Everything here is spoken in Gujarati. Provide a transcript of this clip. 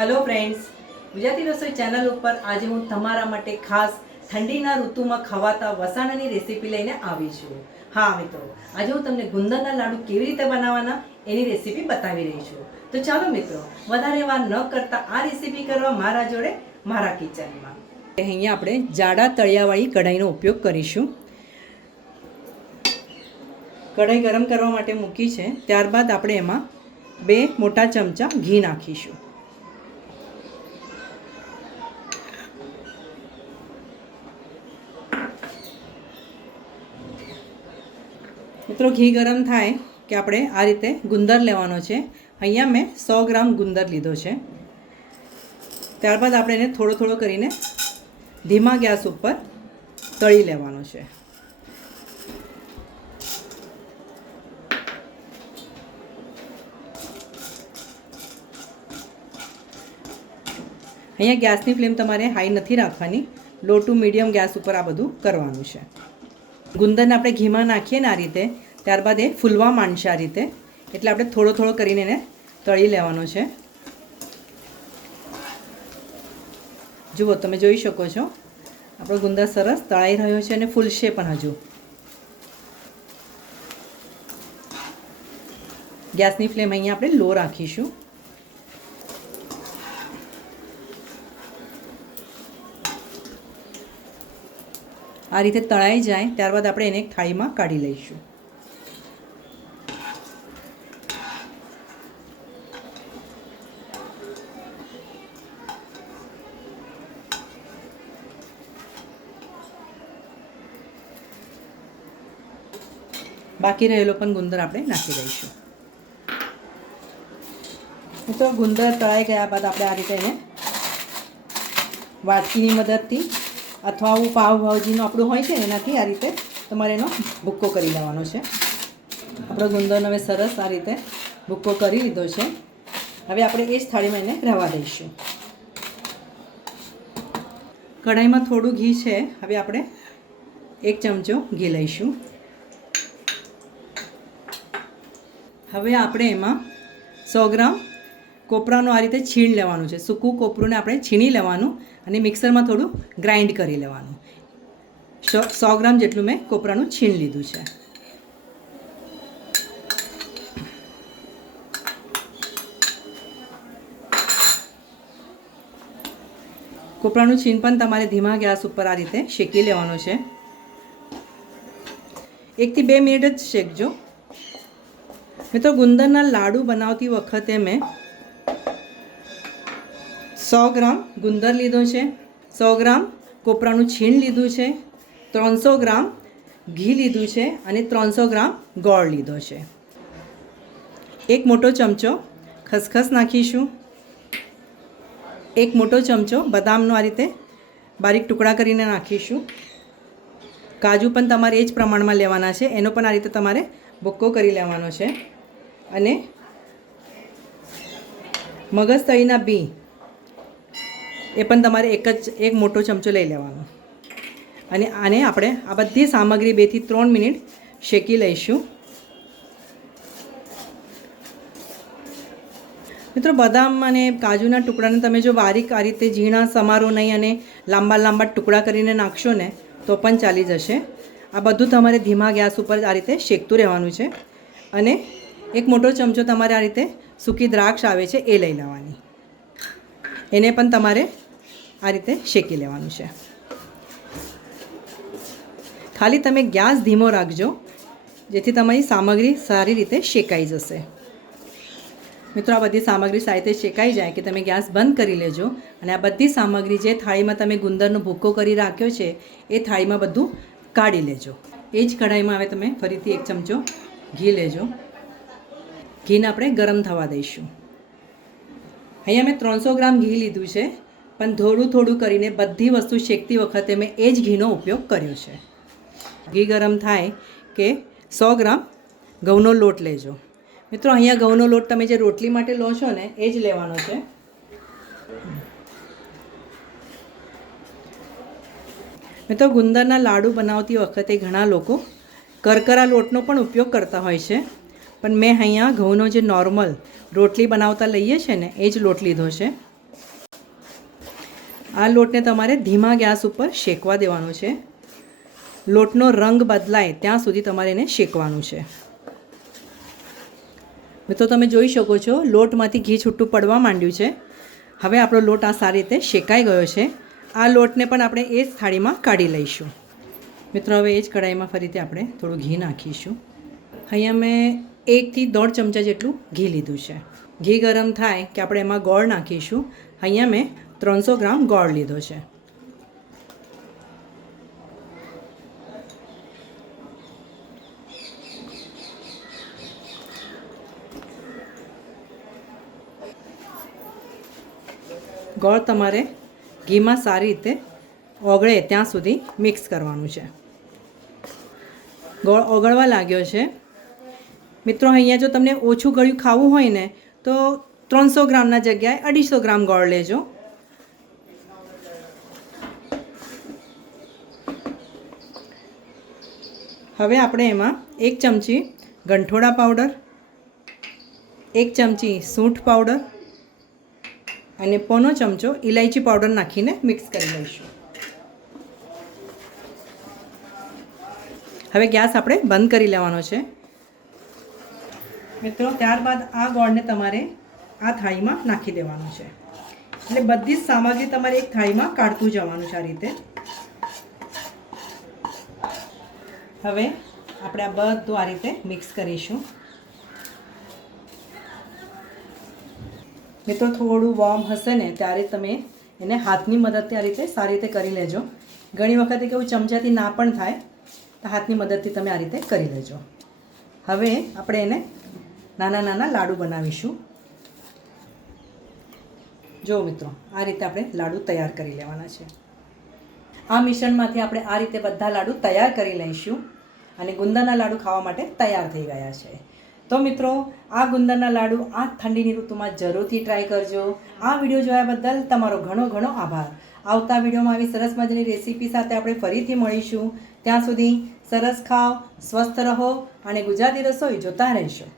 हेलो फ्रेंड्स, गुजराती रसोई चैनल पर आज हूँ तमारा माटे खास ठंडीना ऋतुमां खवाता वसाणानी रेसिपी लईने आवी छुं। हाँ मित्रों, आज हूँ तमने गुंदરના लाडू केवी रीते बनाववाना एनी रेसिपी बतावी रही छुं। तो चालो मित्रों, वधारे वार न करता आ रेसिपी करवा मारा जोड़े मारा किचनमां। अहींया आपणे जाड़ा तळियावाળી कढ़ाईनो उपयोग करीशुं। कढ़ाई गरम करवा माटे मूकी छे, त्यारबाद आपणे एमां 2 मोटा चमचा घी नाखीशुं। मित्रों, घी गरम थाय कि आपणे आ रीते गुंदर लेवानो छे। अहींया मैं 100 ग्राम गुंदर लीधो छे। त्यारबाद आपणे एने थोड़ो थोड़ो करीने धीमा गैस उपर तળી लेवानो छे। अहींया गैसनी फ्लेम तमारे हाई नथी राखवानी, लो टू मीडियम गैस उपर आ बधुं करवानुं छे। गुंदरने આપણે ઘીમાં નાખીએ ને આ રીતે, ત્યારબાદ એ ફૂલવા માંડશે આ રીતે, એટલે આપણે થોડો થોડો કરીને એને તળી લેવાનો છે। જુઓ, તમે જોઈ શકો છો આપણો ગુંદર સરસ તળાઈ રહ્યો છે અને ફૂલશે પણ હજુ। ગેસની ફ્લેમ અહીંયા આપણે લો રાખીશું। आ रीते तळाई जाए त्यारबाद આપણે એને એક થાળીમાં કાઢી લઈશું। બાકી રહેલો પણ ગુંદર આપણે નાખી દઈશું। તો ગુંદર તળાઈ ગયા બાદ આપણે આ રીતે એને વાટકીની મદદથી अथवा आવું પાવભાજીનું આપણું હોય છે એનાથી આ રીતે તમારે એનો ભૂક્કો કરી લેવાનો છે। આપણો ગુંદરનો હવે સરસ આ રીતે ભૂક્કો કરી લીધો છે। હવે આપણે એ જ થાળીમાં એને રહેવા દઈશું। કઢાઈમાં થોડું ઘી છે, હવે આપણે 1 ચમચો ઘી લઈશું। હવે આપણે એમાં 100 ગ્રામ કોપરાનું આ રીતે છીણ લેવાનું છે। સૂકું કોપરુંને આપણે છીણી લેવાનું અને મિક્સરમાં થોડું ગ્રાઇન્ડ કરી લેવાનું। 100 ગ્રામ જેટલું મેં કોપરાનું છીણ લીધું છે। કોપરાનું છીણ પણ તમારે ધીમા ગેસ ઉપર આ રીતે શેકી લેવાનું છે। 1 થી 2 મિનિટ જ શેકજો। મિત્રો, ગુંદરના લાડુ બનાવતી વખતે મેં 100 ગ્રામ ગુંદર લીધો છે, 100 ગ્રામ કોપરાનું છીણ લીધું છે, 300 ગ્રામ ઘી લીધું છે અને 300 ગ્રામ ગોળ લીધો છે। 1 મોટો ચમચો ખસખસ નાખીશું। 1 મોટો ચમચો બદામનો આ રીતે બારીક ટુકડા કરીને નાખીશું। કાજુ પણ તમારે એ જ પ્રમાણમાં લેવાના છે, એનો પણ આ રીતે તમારે ભૂક્કો કરી લેવાનો છે। અને મગજતળીના બી એ પણ તમારે એક મોટો ચમચો લઈ લેવાનો અને આને આપણે આ બધી સામગ્રી 2 થી 3 મિનિટ શેકી લઈશું। મિત્રો, બદામ અને કાજુના ટુકડાને તમે જો બારીક આ રીતે ઝીણા સમારો નહીં અને લાંબા લાંબા ટુકડા કરીને નાખશો ને તો પણ ચાલી જશે। આ બધું તમારે ધીમા ગેસ ઉપર આ રીતે શેકતું રહેવાનું છે। અને 1 મોટો ચમચો તમારે આ રીતે સૂકી દ્રાક્ષ આવે છે એ લઈ લેવાની, એને પણ તમારે આ રીતે શેકી લેવાનું છે। ખાલી તમે ગેસ ધીમો રાખજો જેથી તમારી સામગ્રી સારી રીતે શેકાઈ જશે। મિત્રો, આ બધી સામગ્રી સારી રીતે શેકાઈ જાય કે તમે ગેસ બંધ કરી લેજો અને આ બધી સામગ્રી જે થાળીમાં તમે ગુંદરનો ભૂક્કો કરી રાખ્યો છે એ થાળીમાં બધું કાઢી લેજો। એ જ કઢાઈમાં હવે તમે ફરીથી 1 ચમચો ઘી લેજો। ઘીને આપણે ગરમ થવા દઈશું। અહીંયા મેં 300 ગ્રામ ઘી લીધું છે, પણ થોડું થોડું કરીને બધી વસ્તુ શેકતી વખતે મેં એ જ ઘીનો ઉપયોગ કર્યો છે। ઘી ગરમ થાય કે 100 ગ્રામ ઘઉંનો લોટ લેજો। મિત્રો, અહીંયા ઘઉંનો લોટ તમે જે રોટલી માટે લો છો ને એ જ લેવાનો છે। મિત્રો, ગુંદરના લાડુ બનાવતી વખતે ઘણા લોકો કરકરા લોટનો પણ ઉપયોગ કરતા હોય છે, પણ મેં અહીંયા ઘઉંનો જે નોર્મલ રોટલી બનાવતા લઈએ છીએ ને એ જ લોટ લીધો છે। આ લોટને તમારે ધીમા ગેસ ઉપર શેકવા દેવાનો છે. લોટનો રંગ બદલાય ત્યાં સુધી તમારે એને શેકવાનું છે. મિત્રો તમે જોઈ શકો છો લોટમાંથી ઘી છૂટું પડવા માંડ્યું છે. હવે આપણો લોટ આ સારી રીતે શેકાઈ ગયો છે. આ લોટને પણ આપણે એ જ થાળીમાં કાઢી લઈશું. મિત્રો હવે એ જ કઢાઈમાં ફરીથી આપણે થોડું ઘી નાખીશું. અહીંયા મેં 1 થી 1.5 ચમચા જેટલું ઘી લીધું છે. ઘી ગરમ થાય કે આપણે એમાં ગોળ નાખીશું. અહીંયા મેં 300 ગ્રામ ગોળ લીધો છે. ગોળ તમારે ઘીમાં સારી રીતે ઓગળે ત્યાં સુધી મિક્સ કરવાનું છે. ગોળ ઓગળવા લાગ્યો છે. મિત્રો અહીંયા જો તમને ઓછું ગળ્યું ખાવું હોય ને તો 300 ગ્રામના જગ્યાએ 250 ગ્રામ ગોળ લેજો. હવે આપણે એમાં 1 ચમચી ગંઠોડા પાવડર, 1 ચમચી સૂંઠ પાવડર અને 1/4 ચમચો ઇલાયચી પાવડર નાખીને મિક્સ કરી લઈશું. હવે ગેસ આપણે બંધ કરી લેવાનો છે. મિત્રો ત્યારબાદ આ ગોળને તમારે આ થાળીમાં નાખી દેવાનું છે. એટલે બધી જ સામગ્રી તમારે એક થાળીમાં કાઢતું જવાનું છે આ રીતે. હવે આપણે આ બધું આ રીતે મિક્સ કરીશું. મિત્રો થોડું વોર્મ હશે ને ત્યારે તમે એને હાથની મદદથી આ રીતે સારી રીતે કરી લેજો. ઘણી વખતે કેવું ચમચાથી ના પણ થાય તો હાથની મદદથી તમે આ રીતે કરી લેજો. હવે આપણે એને નાના નાના લાડુ બનાવીશું. જો મિત્રો આ રીતે આપણે લાડુ તૈયાર કરી લેવાના છે. આ મિશ્રણમાંથી આપણે આ રીતે બધા લાડુ તૈયાર કરી લઈશું અને ગુંદરના લાડુ ખાવા માટે તૈયાર થઈ ગયા છે. તો મિત્રો આ ગુંદરના લાડુ આ ઠંડીની ઋતુમાં જરૂરથી ટ્રાય કરજો. આ વિડીયો જોયા બદલ તમારો ઘણો ઘણો આભાર. આવતા વિડીયોમાં આવી સરસ મજાની રેસીપી સાથે આપણે ફરીથી મળીશું. ત્યાં સુધી સરસ ખાઓ, સ્વસ્થ રહો અને ગુજરાતી રસોઈ જોતા રહેશો.